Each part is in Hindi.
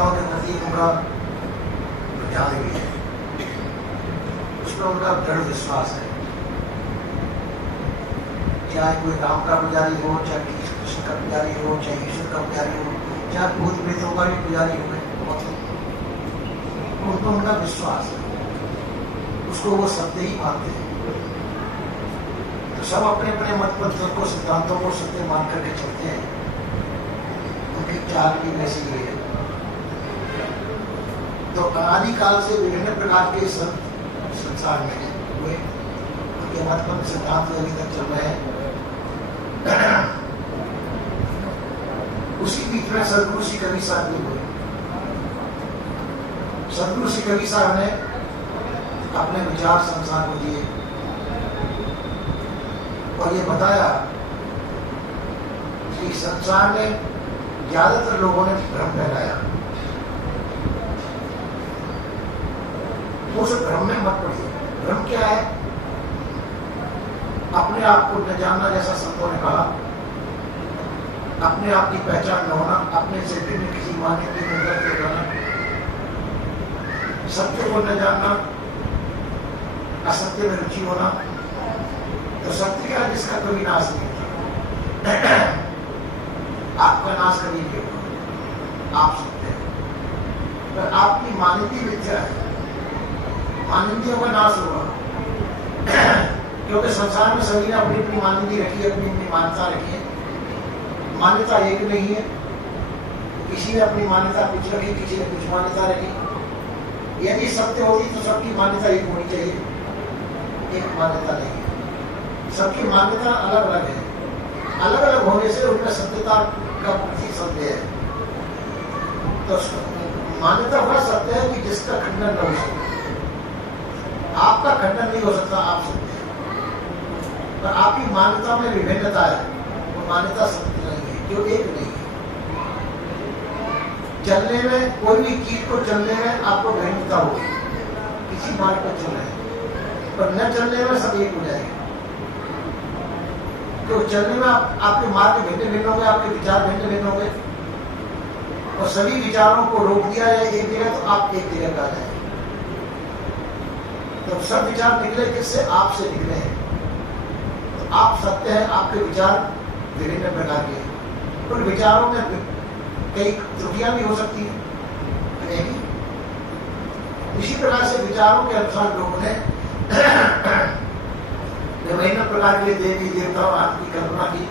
देवताओं के प्रति उनका ध्यान भी है, उसमें उनका दृढ़ विश्वास है। चाहे कोई राम का पुजारी हो, चाहे कृष्ण का पुजारी हो, चाहे ईश्वर का पुजारी हो, चाहे भूत प्रेतों का भी पुजारी हो, उनको उनका विश्वास है, उसको वो सत्य ही मानते हैं। तो सब अपने अपने मत पत्रों को, सिद्धांतों को सत्य मान करके चलते हैं। उनकी चाल भी वैसी ही है। तो अनादिकाल से विभिन्न प्रकार के संत संसार में हुए, उनके मत पत्र सिद्धांत अभी तक चल रहे हैं। उसी बीच में सदगुरु श्री कबीर साहब भी हुए। सदगुरु श्री कबीर साहब ने अपने विचार संसार को दिए और ये बताया कि संसार में ज्यादातर लोगों ने भ्रम फैलाया, उस भ्रम में मत पड़िए। भ्रम क्या है? अपने आप को न जानना, जैसा संतों ने कहा, अपने आप की पहचान न होना, अपने से भिन्न किसी मान्यता में करते रहना, सत्य को न जानना, असत्य में रुचि होना। तो सत्य क्या है? जिसका कभी नाश नहीं होता। आपका नाश कभी नहीं होगा, आप सत्य हैं। पर आपकी मान्यता मिथ्या है, मान्यताओं का नाश होगा। क्योंकि संसार में सभी ने अपनी अपनी मान्यता रखी है, अपनी अपनी मान्यता रखी है। मान्यता एक नहीं है, किसी ने अपनी मान्यता कुछ रखी, किसी ने कुछ मान्यता रखी। यदि सत्य होती तो सबकी मान्यता एक होनी चाहिए, एक मान्यता नहीं है। सबकी मान्यता अलग अलग है। अलग अलग होने से उनमें सत्यता का प्रति संदेह है। तो मान्यता वह सत्य है कि जिसका खंडन न हो सके। आपका खंडन नहीं हो सकता, आप सत्य हैं। पर आपकी मान्यता में विभिन्नता है, वो मान्यता सत्य नहीं है, जो एक नहीं है। चलने में, कोई भी चीज को चलने में आपको भिन्नता होगी। किसी मार्ग पर चल रहे हैं, पर न चलने में सब एक हो जाएगा। तो चलने में आपके मार्ग भिन्न भिन्न होंगे, आपके विचार भिन्न भिन्न होंगे, और सभी विचारों को रोक दिया जाए एक जगह, तो आप एक जगह पर आ जाए। तो सब विचार निकले किससे? आपसे निकले हैं। तो आप सत्य हैं, आपके विचार विभिन्न प्रकार के हैं। उन विचारों में कई त्रुटियां भी हो सकती है। इसी प्रकार से विचारों के अनुसार लोगों ने विभिन्न प्रकार के देवी देवताओं आदि की कल्पना की।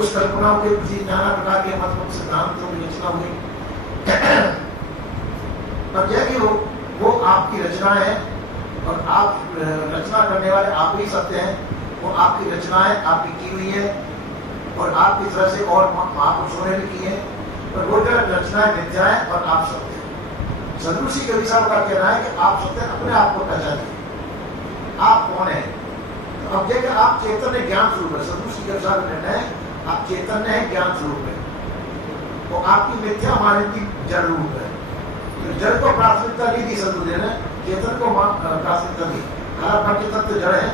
उस कल्पनाओं के प्रति नाना प्रकार के मत सिद्धांतों की रचना हुई। अब यह कि वो आपकी रचना है, और आप रचना करने वाले आप ही सत्य हैं। वो आपकी रचना है, आपकी की हुई है, और आपकी तरह से और महापुरुषों ने भी की है। पर वो जो रचना मिथ्या है और आप सत्य हैं। सदगुरु श्री कबीर साहब का कहना है कि आप सत्य, अपने आप को पहचानिए, आप कौन है। तो अब देखिए, आप चैतन्य ज्ञान स्वरूप है। सदगुरु श्री कबीर साहब का कहना है आप चैतन्य है, ज्ञान स्वरूप है। तो आपकी मिथ्या मान्यता जड़ रूप है। तो जड़ को प्राथमिकता नहीं दी सदगुरु ने, चेतन को प्राथमिकता दी। हालांकि तत्व जड़ है,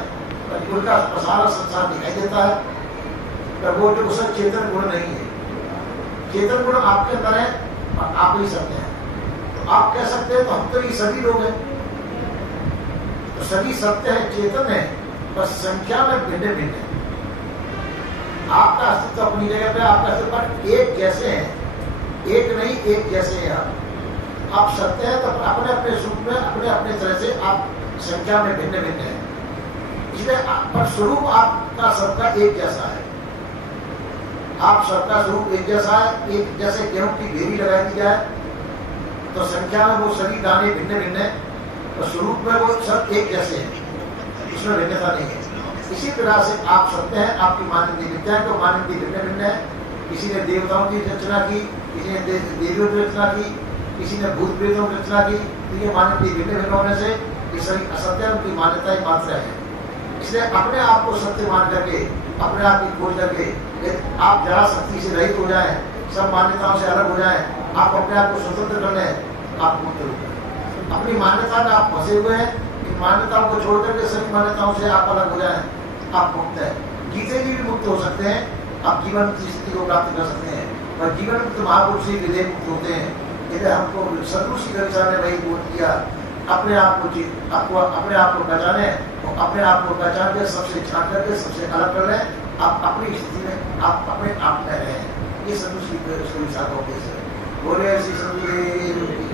उनका सारा संसार दिखाई देता है, पर वो जो उसका चेतन गुण नहीं है। चेतन गुण आपके अंदर है और आप ही सत्य हैं। तो आप कह सकते हैं तो हम तो ये सभी लोग हैं। तो सभी सत्य है, चेतन है, बस संख्या में भिन्न भिन्न है। आपका अस्तित्व अपनी जगह पे, आपका अस्तित्व पर एक जैसे हैं, एक नहीं एक जैसे हैं। आप सत्य है तो अपने अपने स्वरूप में, अपने अपने तरह से आप संख्या में भिन्न भिन्न है। इसलिए पर स्वरूप आपका सबका एक जैसा है। आप सबका स्वरूप एक जैसा है। एक जैसे गेहूं की ढेरी लगाई दी जाए तो संख्या में वो सभी दाने भिन्न भिन्न है, और स्वरूप में वो सब एक जैसे हैं, इसमें भिन्नता नहीं है। इसी तरह से आप सत्य हैं, आपकी मान्यता मिथ्या है, तो मान्यता भिन्न भिन्न है। किसी ने देवताओं की रचना की, किसी ने देवियों की रचना की, किसी ने भूत प्रेतों की रचना की। तो ये मान्यता भिन्न भिन्न होने से ये सभी असत्य, उनकी मान्यताएं मात्र है। इसलिए अपने आप को सत्य मान करके, अपने आप की खोज करके आप जरा शक्ति से रहित हो जाए, सब मान्यताओं से अलग हो जाए, आप अपने आप को स्वतंत्र कर लें, आप मुक्त हो जाए। अपनी मान्यता में आप फंसे हुए हैं, इन मान्यताओं को छोड़ करके सभी मान्यताओं से आप अलग हो जाए, आप मुक्त है। गीते जी भी मुक्त हो सकते हैं, आप जीवन की स्थिति को प्राप्त कर सकते हैं। और जीवन मुक्त महापुरुष ही विधेय मुक्त होते हैं। इधर हमको सदगुरु श्री गणेशाचार्य ने वही बोल दिया, अपने आप को अपने आप को पहचाने और अपने आप को पहचान के सबसे छाट करके सबसे अलग कर लें, आप अपनी स्थिति में आप अपने आप में रहें। ये सदगुरु श्री गणेशाचार्य बोले श्री सदगुरु